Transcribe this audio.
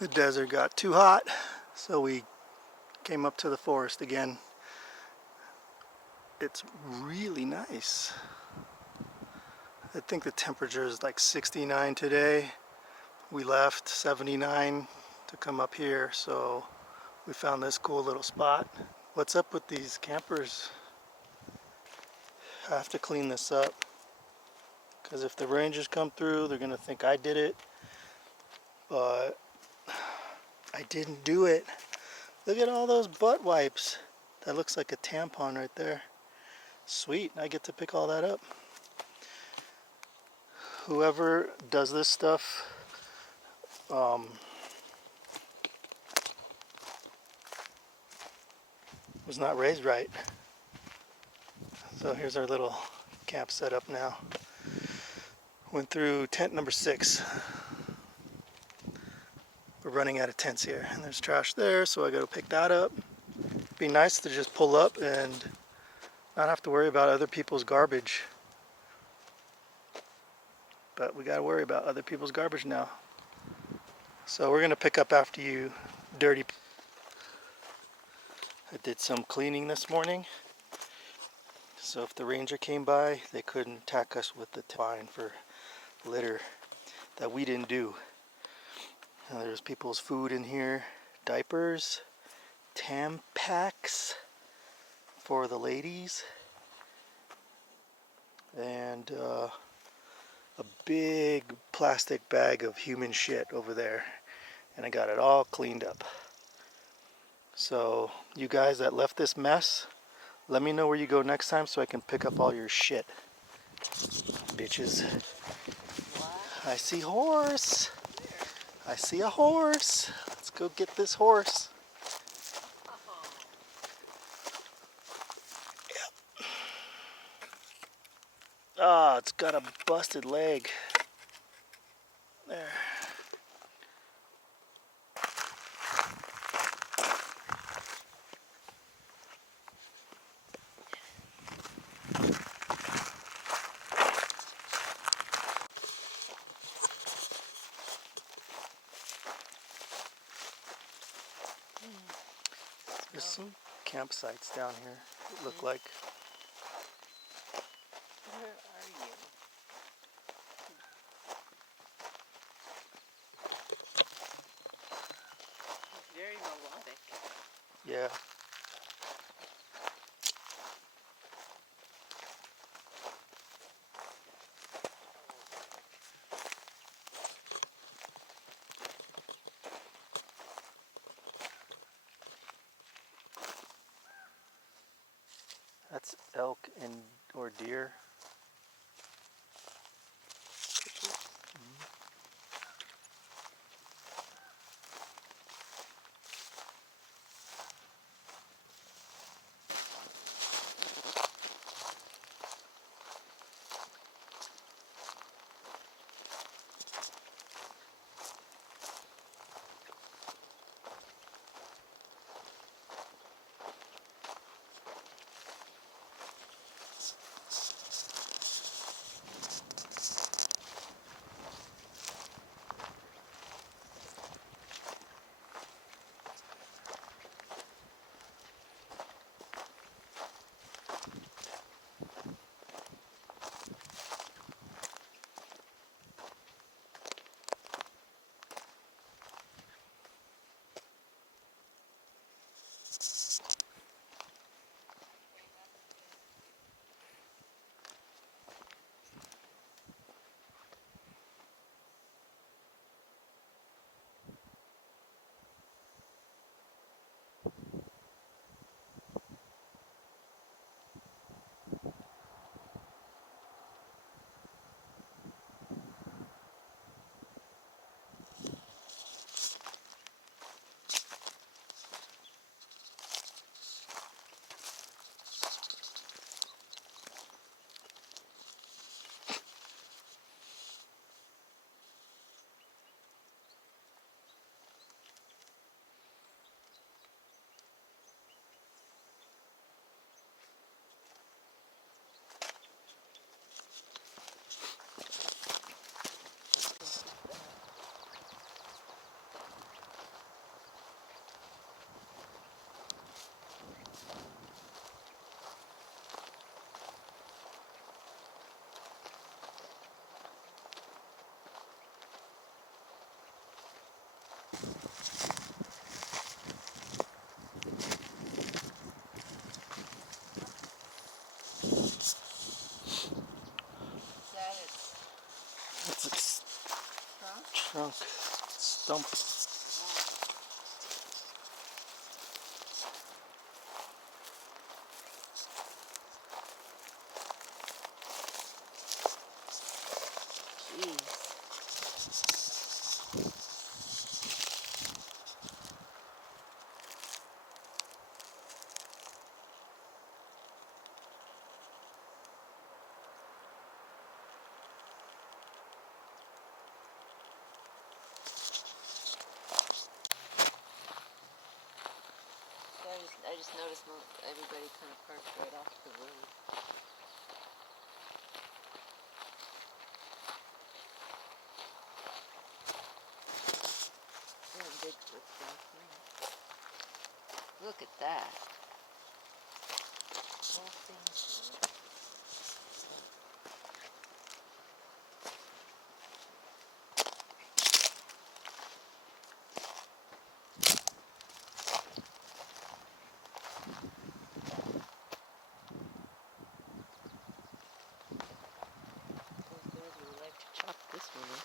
The desert got too hot, so we came up to the forest again. It's really nice. I think the temperature is like 69 today. We left 79 to come up here, so we found this cool little spot. What's up with these campers? I have to clean this up, because if the rangers come through, they're gonna think I did it, but I didn't do it. Look at all those butt wipes. That looks like a tampon right there. Sweet, I get to pick all that up. Whoever does this stuff, was not raised right. So here's our little camp setup now. Went through tent number 6. We're running out of tents here, and there's trash there, so I gotta pick that up. Be nice to just pull up and not have to worry about other people's garbage. But we gotta worry about other people's garbage now. So we're gonna pick up after you, dirty. I did some cleaning this morning, so if the ranger came by, they couldn't attack us with the fine for litter that we didn't do. And there's people's food in here, diapers, Tampax for the ladies, and a big plastic bag of human shit over there. And I got it all cleaned up. So you guys that left this mess, let me know where you go next time so I can pick up all your shit. Bitches. What? I see horse. I see a horse. Let's go get this horse. Yep. Ah, it's got a busted leg. There. There's some campsites down here that look like. Where are you? Very melodic. Yeah. That's elk and or deer. That is That's its trunk. trunk stump. Jeez. I just noticed everybody kind of parked right off the road. They're in Bigfoot stuff. Look at that. Whole thing. Those guys would like to chop this one up.